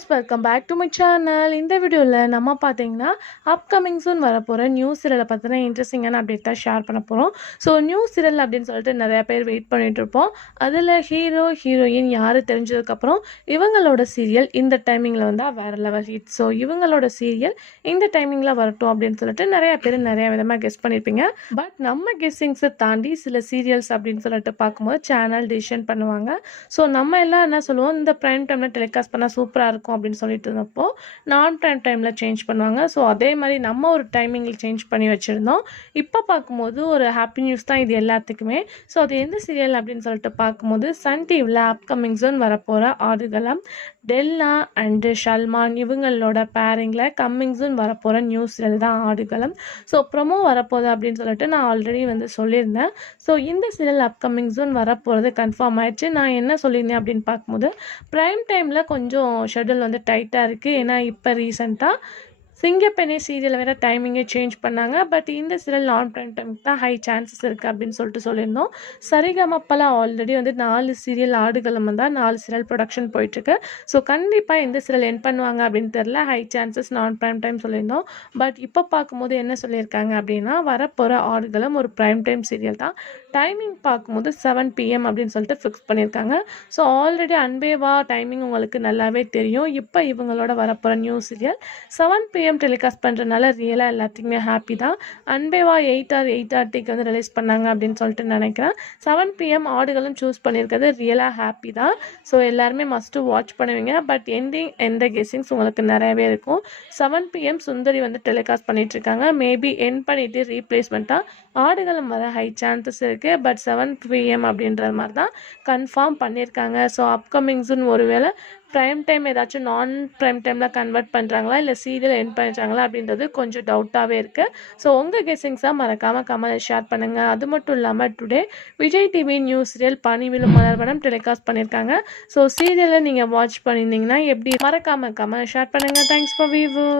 guys, welcome back to my channel. இந்த வீடியோவில் நம்ம பார்த்தீங்கன்னா அப்கமிங் சூன் வரப்போகிற நியூ சீரியலை பற்றின இன்ட்ரெஸ்டிங்கான அப்டேட் தான் ஷேர் பண்ண போகிறோம். ஸோ நியூ சீரியல் அப்படின்னு சொல்லிட்டு நிறையா பேர் வெயிட் பண்ணிட்டு இருப்போம். அதில் ஹீரோ ஹீரோயின் யார் தெரிஞ்சதுக்கப்புறம் இவங்களோட சீரியல் இந்த டைமிங்கில் வந்தால் வேறு லெவல் ஹிட். ஸோ இவங்களோட சீரியல் இந்த டைமிங்கில் வரட்டும் அப்படின்னு சொல்லிட்டு நிறையா பேர் நிறையா விதமாக கெஸ் பண்ணியிருப்பீங்க. பட் நம்ம கெஸ்ஸிங்ஸை தாண்டி சில சீரியல்ஸ் அப்படின்னு சொல்லிட்டு பார்க்கும்போது சேனல் டிசிஷன் பண்ணுவாங்க. ஸோ நம்ம எல்லாம் என்ன சொல்லுவோம், இந்த ப்ரைம் டைமில் டெலிகாஸ்ட் பண்ணால் சூப்பராக இருக்கும் அப்படின்னு சொல்லிட்டு இருந்தப்போ நான் ப்ரைம் டைமில் சேஞ்ச் பண்ணுவாங்க. ஸோ அதே மாதிரி நம்ம ஒரு டைமிங்கில் சேஞ்ச் பண்ணி வச்சுருந்தோம். இப்போ பார்க்கும்போது ஒரு ஹாப்பி நியூஸ் தான் இது எல்லாத்துக்குமே. ஸோ அது எந்த சீரியல் அப்படின்னு சொல்லிட்டு பார்க்கும்போது சன் டிவியில் அப்கமிங் சூன் வரப்போகிற ஆடுகளம் டெல்லா அண்டு ஷல்மான் இவங்களோட பேரிங்கில் கம்மிங் சூன் வரப்போகிற நியூ சீரியல் தான் ஆடுகளம். ஸோ ப்ரொமோ வரப்போகுது அப்படின்னு சொல்லிட்டு நான் ஆல்ரெடி சொல்லியிருந்தேன். ஸோ இந்த சீரியல் அப்கமிங் சூன் வரப்போகிறது கன்ஃபார்ம் ஆயிடுச்சு. நான் என்ன சொல்லியிருந்தேன் அப்படின்னு பார்க்கும்போது ப்ரைம் டைமில் கொஞ்சம் ஷெட்யூல் டைட்டாக இருக்குது. ஏன்னா இப்போ ரீசெண்டாக சிங்கப்பெண்ணே சீரியல் வேறு டைமிங்கே சேஞ்ச் பண்ணாங்க. பட் இந்த சீரியல் நான் ப்ரைம் டைமுக்கு தான் ஹை சான்சஸ் இருக்குது அப்படின்னு சொல்லிட்டு சொல்லியிருந்தோம். சரிகமப்பெல்லாம் ஆல்ரெடி 4 சீரியல் ஆடுகளம் தான் 4 சீரியல் ப்ரொடக்ஷன் போயிட்டுருக்கு. ஸோ கண்டிப்பாக இந்த சீரியல் என் பண்ணுவாங்க அப்படின்னு தெரில. ஹை சான்சஸ் நான் ப்ரைம் டைம் சொல்லியிருந்தோம். பட் இப்போ பார்க்கும்போது என்ன சொல்லியிருக்காங்க அப்படின்னா வரப்போகிற ஆடுகளம் ஒரு ப்ரைம் டைம் சீரியல் தான். டைமிங் பார்க்கும்போது 7 PM அப்படின்னு சொல்லிட்டு ஃபிக்ஸ் பண்ணியிருக்காங்க. ஸோ ஆல்ரெடி அன்பேவா டைமிங் உங்களுக்கு நல்லாவே தெரியும். இப்போ இவங்களோட வரப்போகிற நியூ சீரியல் 7 PM டெலிகாஸ்ட் பண்ணுறதுனால ரியலாக எல்லாத்துக்குமே ஹாப்பி தான். அன்பேவா 8 or 8:30 ரிலீஸ் பண்ணாங்க அப்படின்னு சொல்லிட்டு நினைக்கிறேன். 7 PM ஆடுகளும் சூஸ் பண்ணியிருக்கிறது ரியலாக ஹாப்பி தான். ஸோ எல்லாருமே மஸ்ட்டு வாட்ச் பண்ணுவீங்க. பட் எந்த கெஸ்ஸிங்ஸ் உங்களுக்கு நிறையவே இருக்கும். 7 PM சுந்தரி டெலிகாஸ்ட் பண்ணிகிட்ருக்காங்க. மேபி என் பண்ணிவிட்டு ரீப்ளேஸ்மெண்ட்டாக ஆடுகளும் வர ஹை சான்சஸ் இருக்குது. பட் 7 PM அப்படின்ற மாதிரி தான் கன்ஃபார்ம் பண்ணியிருக்காங்க. ஸோ அப்கமிங் சூன் ஒருவேளை ப்ரைம் டைம் ஏதாச்சும் நான் ப்ரைம் டைமில் கன்வெர்ட் பண்ணுறாங்களா இல்லை சீரியல் என் பண்ணிட்டாங்களா அப்படின்றது கொஞ்சம் டவுட்டாகவே இருக்குது. ஸோ உங்கள் கெஸ்ஸிங்ஸாக மறக்காமல் கமெண்ட் ஷேர் பண்ணுங்கள். அது மட்டும் இல்லாமல் today Vijay TV new serial Panivizhum Malarvanam telecast பண்ணியிருக்காங்க. ஸோ சீரியலை நீங்கள் வாட்ச் பண்ணியிருந்தீங்கன்னா எப்படி மறக்காமல் கமெண்ட் ஷேர் பண்ணுங்கள். Thanks for view.